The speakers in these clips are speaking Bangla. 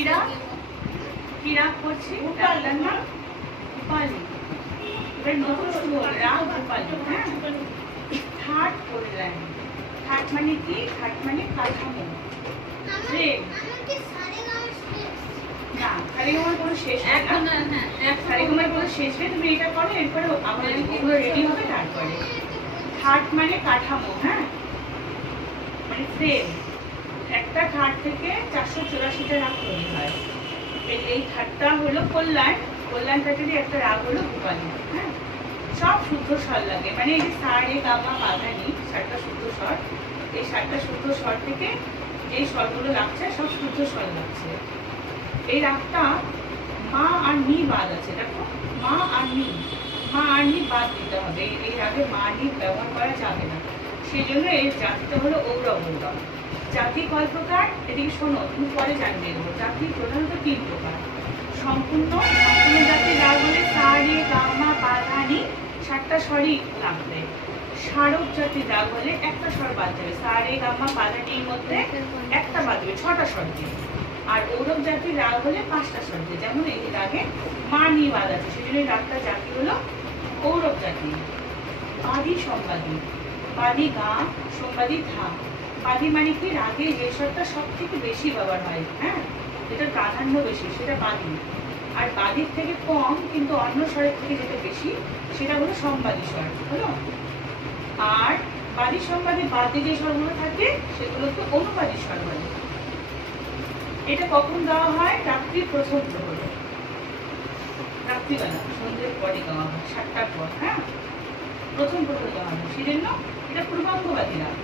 কি রাগ করছি? রাগটার নাম রূপালী। এবার নতুন শুরু হলো রাগ রূপালী। হ্যাঁ, থার্ড বললেন। থার্ড মানে কি? থার্ড মানে কাঠামো, ফ্রেম। না, সারেগামার কোনো শেষ নেই। সারেগামার কোনো শেষ নেই। তুমি এটা করো, এরপরে আমরা এগুলো রেডি হবে তারপরে। থার্ড মানে কাঠামো, হ্যাঁ, মানে ফ্রেম। একটা থার্ড থেকে 484টা রাগ তৈরি হয়। এই থার্ডটা হলো কল্যাণ, কল্যাণটাকেরই একটা রাগ হলো ভূপালী। হ্যাঁ, সব শুদ্ধ স্বর লাগে, মানে এই যে সা রে গা মা পা ধা নি, 7টা শুদ্ধ স্বর। এই 7টা শুদ্ধ স্বর থেকে যেই স্বরগুলো লাগছে সব শুদ্ধ স্বর লাগছে। এই রাগটা মা আর নি বাদ আছে, দেখো, মা আর নি, মা আর নি বাদ দিতে হবে। এই রাগে মা নি ব্যবহার করা যাবে না। সেই জন্য এই জাতিটা হলো ঔরব ঔরব। জাতি কয় প্রকার? এদিকে শোনো, তুমি পরে জানবে। জাতি প্রধানত 3 প্রকার। সম্পূর্ণ জাতির রাগ হলে সা রে গা মা পা ধা নি, 7টা স্বরই লাগবে। স্মারক জাতির রাগ হলে একটা স্বর বাদ যাবে, সা রে গা মা পা ধা নির মধ্যে একটা বাদ যাবে, 6টা স্বর দিয়ে। আর ঔরব জাতির রাগ হলে 5টা স্বর দিয়ে। যেমন এই রাগে মা নি বাদ আছে, সেজন্য এই রাগটা জাতি হলো ঔরব জাতি। বাদী সম্বাদী, বাদী গা, সম্বাদী ধা। বাদী মানে কি? রাগে যে স্বরটা সব থেকে বেশি ব্যবহার হয়, হ্যাঁ, যেটার প্রাধান্য বেশি, সেটা বাদী। আর বাদীর থেকে কম কিন্তু অন্য স্বরের থেকে যেটা বেশি, সেটা হলো সম্বাদী স্বর, হলো। আর বাদী সম্বাদী বাদে যে স্বরগুলো থাকে সেগুলো তো অনুবাদী স্বর বলে। এটা কখন গাওয়া হয়? রাত্রির প্রথম প্রহরে, রাত্রিবেলা, সন্ধ্যের পরে গাওয়া হয়, 7টার পর। হ্যাঁ, প্রথম প্রহরে গাওয়া হয়, সেজন্য এটা পূর্বাঙ্গবাদী রাগ।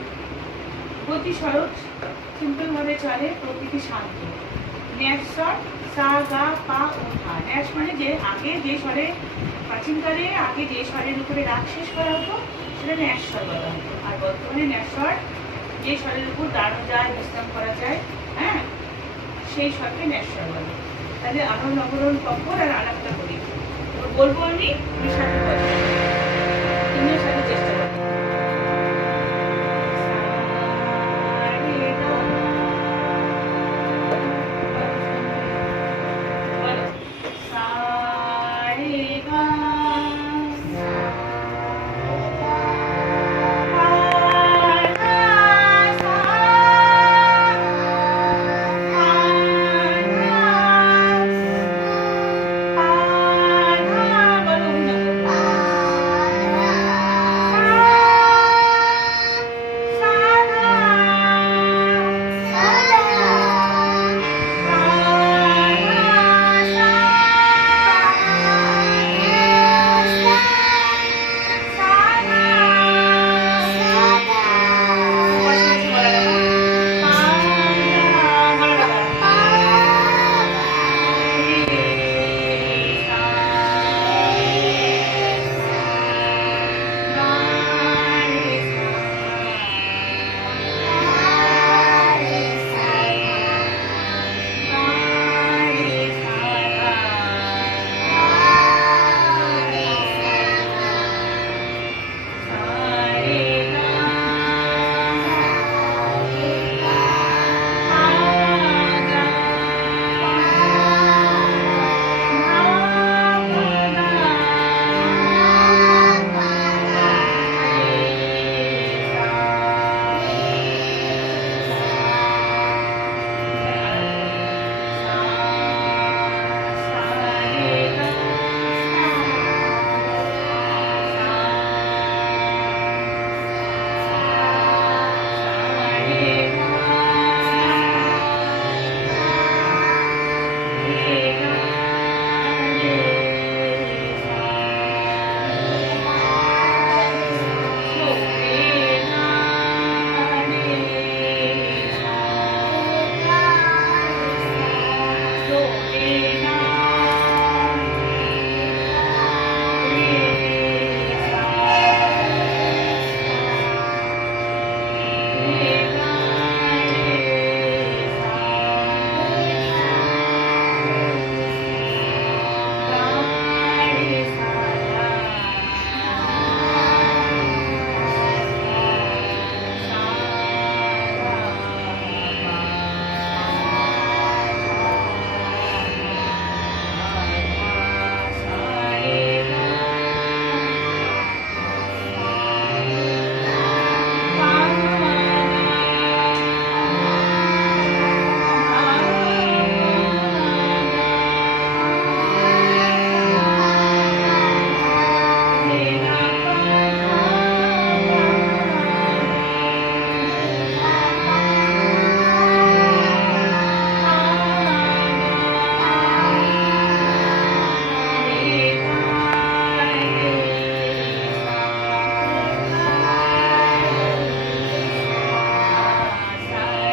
গতি সরল, সিম্পল ভাবে চলে, প্রকৃতি শান্ত। ন্যাস স্বর সা গা পা ও ধা। ন্যাস মানে যে আগে যে স্বরে, প্রাচীনকালে আগে যে স্বরের উপরে রাগ শেষ করা হতো সেটা ন্যাস স্বর বলা হতো। আর বর্তমানে ন্যাস স্বর যে স্বরের উপর দাঁড়ানো যায়, বিশ্রাম করা যায়, হ্যাঁ, সেই স্বরকে ন্যাস স্বর বলে। তাহলে আরোহণ অবরোহণ কখন আর আলাপটা করি বলবো আমি, তুমি সাথে বলবো, তুমিও সাথে চেষ্টা করো।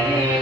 এ